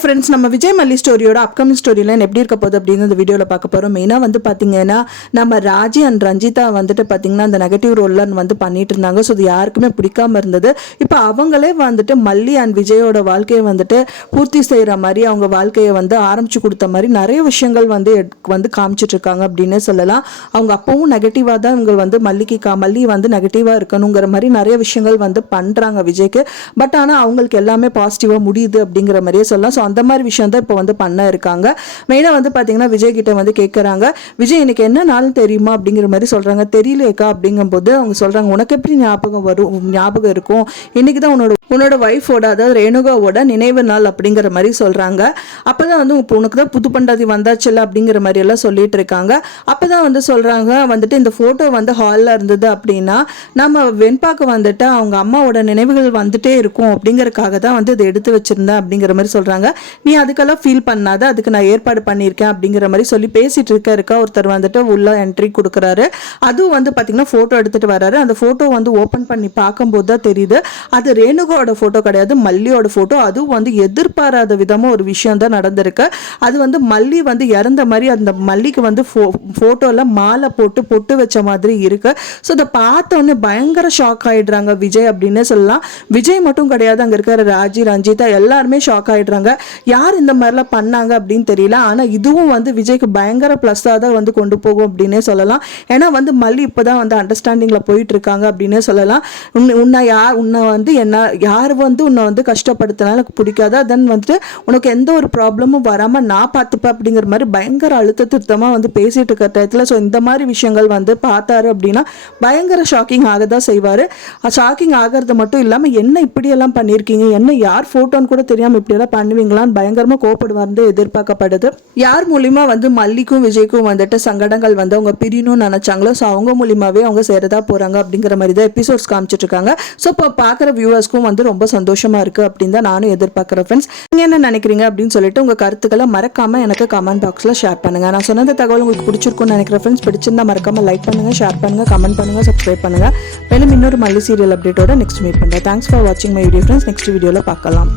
Friends, நம்ம விஜய் மல்லி ஸ்டோரியோட upcoming story line எப்படி இருக்க போகுது அப்படின்னு இந்த வீடியோவில் பார்க்க போகிறோம். மெயினாக வந்து பார்த்தீங்கன்னா நம்ம ராஜி அண்ட் ரஞ்சிதா வந்துட்டு பார்த்தீங்கன்னா அந்த நெகட்டிவ் ரோலில் வந்து பண்ணிட்டு இருந்தாங்க. ஸோ இது யாருக்குமே பிடிக்காம இருந்தது. இப்போ அவங்களே வந்துட்டு மல்லி அண்ட் விஜயோட வாழ்க்கையை வந்துட்டு பூர்த்தி செய்கிற மாதிரி அவங்க வாழ்க்கையை வந்து ஆரம்பிச்சு கொடுத்த மாதிரி நிறைய விஷயங்கள் வந்து காமிச்சிட்டு இருக்காங்க அப்படின்னு சொல்லலாம். அவங்க அப்பவும் நெகட்டிவாக தான் இவங்க வந்து மல்லி வந்து நெகட்டிவாக இருக்கணுங்கிற மாதிரி நிறைய விஷயங்கள் வந்து பண்ணுறாங்க விஜய்க்கு. பட் ஆனால் அவங்களுக்கு எல்லாமே பாசிட்டிவாக முடியுது அப்படிங்கிற மாதிரியே சொல்லலாம். ஸோ அந்த மாதிரி விஷயம் தான் இப்போ வந்து பண்ண இருக்காங்க. மெயினாக வந்து பார்த்தீங்கன்னா விஜய் கிட்ட வந்து கேட்குறாங்க, விஜய் எனக்கு என்ன நாள் தெரியுமா அப்படிங்கிற மாதிரி சொல்கிறாங்க. தெரியலேக்கா அப்படிங்கும்போது அவங்க சொல்கிறாங்க, உனக்கு எப்படி ஞாபகம் இருக்கும், இன்னைக்கு தான் உன்னோட ஒய்ஃபோட அதாவது ரேணுகாவோட நினைவு நாள் அப்படிங்கிற மாதிரி சொல்கிறாங்க. அப்போ தான் வந்து உனக்கு தான் புது பண்டாதி வந்தாச்சுல்ல அப்படிங்கிற மாதிரி எல்லாம் சொல்லிட்டு இருக்காங்க. அப்போ தான் வந்து சொல்கிறாங்க வந்துட்டு இந்த ஃபோட்டோ வந்து ஹாலில் இருந்தது அப்படின்னா நம்ம வெண்பாக்கு வந்துட்டு அவங்க அம்மாவோட நினைவுகள் வந்துட்டே இருக்கும் அப்படிங்கிறதுக்காக தான் வந்து இதை எடுத்து வச்சிருந்தேன் அப்படிங்கிற மாதிரி சொல்கிறாங்க. நீ அதுக்கெல்லாம் ஃபீல் பண்ணாத, அதுக்கு நான் ஏற்பாடு பண்ணியிருக்கேன் அப்படிங்கிற மாதிரி சொல்லி பேசிட்டு இருக்க ஒருத்தர் வந்துட்டு உள்ள என்ட்ரி கொடுக்குறாரு. அதுவும் வந்து பார்த்தீங்கன்னா ஃபோட்டோ எடுத்துட்டு வர்றாரு. அந்த ஃபோட்டோ வந்து ஓப்பன் பண்ணி பார்க்கும்போது தான் தெரியுது அது ரேணுகாவோட ஃபோட்டோ கிடையாது, மல்லியோட ஃபோட்டோ. அதுவும் வந்து எதிர்பாராத விதமாக ஒரு விஷயம் தான் நடந்திருக்கு. அது வந்து மல்லி வந்து இறந்த மாதிரி அந்த மல்லிக்கு வந்து ஃபோட்டோவில் மாலை போட்டு பொட்டு வச்ச மாதிரி இருக்கு. ஸோ இதை பார்த்தோன்னே பயங்கர ஷாக் ஆகிடுறாங்க விஜய் அப்படின்னு சொல்லலாம். விஜய் மட்டும் கிடையாது, அங்கே இருக்கிற ராஜி ரஞ்சிதா எல்லாருமே ஷாக் ஆகிடுறாங்க. யார் இந்த மாதிரிலாம் பண்ணாங்க அப்படின்னு தெரியல. ஆனால் இதுவும் வந்து விஜய்க்கு பயங்கர ப்ளஸ்ஸாக தான் வந்து கொண்டு போகும் அப்படின்னே சொல்லலாம். ஏன்னா வந்து மல்லி இப்போ தான் வந்து அண்டர்ஸ்டாண்டிங்கில் போயிட்டு இருக்காங்க அப்படின்னே சொல்லலாம். உன்னை வந்து யார் வந்து உன்னை வந்து கஷ்டப்படுத்தினாலும் எனக்கு பிடிக்காது, தென் வந்துட்டு உனக்கு எந்த ஒரு ப்ராப்ளமும் வராமல் நான் பார்த்துப்பேன் அப்படிங்கிற மாதிரி பயங்கர அழுத்த திருத்தமாக வந்து பேசிட்டு இருக்கிற டயத்தில் ஸோ இந்த மாதிரி விஷயங்கள் வந்து பார்த்தாரு அப்படின்னா பயங்கர ஷாக்கிங் ஆக தான் செய்வார். ஷாக்கிங் ஆகிறது மட்டும் இல்லாமல் என்ன இப்படியெல்லாம் பண்ணியிருக்கீங்க, என்ன யார் ஃபோட்டோன்னு கூட தெரியாமல் இப்படியெல்லாம் பண்ணுவீங்களான்னு பயங்கரமாக கோபப்படுவார்னு எதிர்பார்க்கப்படுது. யார் மூலிமா வந்து மல்லிக்கும் விஜய்க்கும் வந்துட்டு சங்கடங்கள் வந்து அவங்க பிரியணும்னு நினைச்சாங்களோ ஸோ அவங்க மூலியமாவே அவங்க சேரதா போறாங்க அப்படிங்கிற மாதிரி தான் எபிசோட்ஸ் காமிச்சிட்டு இருக்காங்க. ஸோ இப்போ பார்க்குற வியூவர்ஸ்க்கும் வந்து ரொம்ப சந்தோஷமா இருக்கு அப்படின்னு தான் நானும் எதிர்பார்க்குறேன். ஃப்ரெண்ட்ஸ், நீங்க என்ன நினைக்கிறீங்க அப்படின்னு சொல்லிட்டு உங்க கருத்துக்களை மறக்காம எனக்கு கமெண்ட் பாக்ஸ்ல ஷேர் பண்ணுங்க. நான் சொன்ன தகவல் உங்களுக்கு பிடிச்சிருக்கும்னு நினைக்கிறேன். ஃப்ரெண்ட்ஸ், பிடிச்சிருந்தா மறக்காம லைக் பண்ணுங்க, ஷேர் பண்ணுங்க, கமெண்ட் பண்ணுங்க, சப்ஸ்கிரைப் பண்ணுங்க. மேலும் இன்னொரு மல்லி சீரியல் அப்டேட்டோட நெக்ஸ்ட் மீட் பண்ணுறேன். தேங்க்ஸ் ஃபார் வாட்சிங் மை வீடியோ ஃப்ரெண்ட்ஸ். நெக்ஸ்ட் வீடியோவில் பார்க்கலாம்.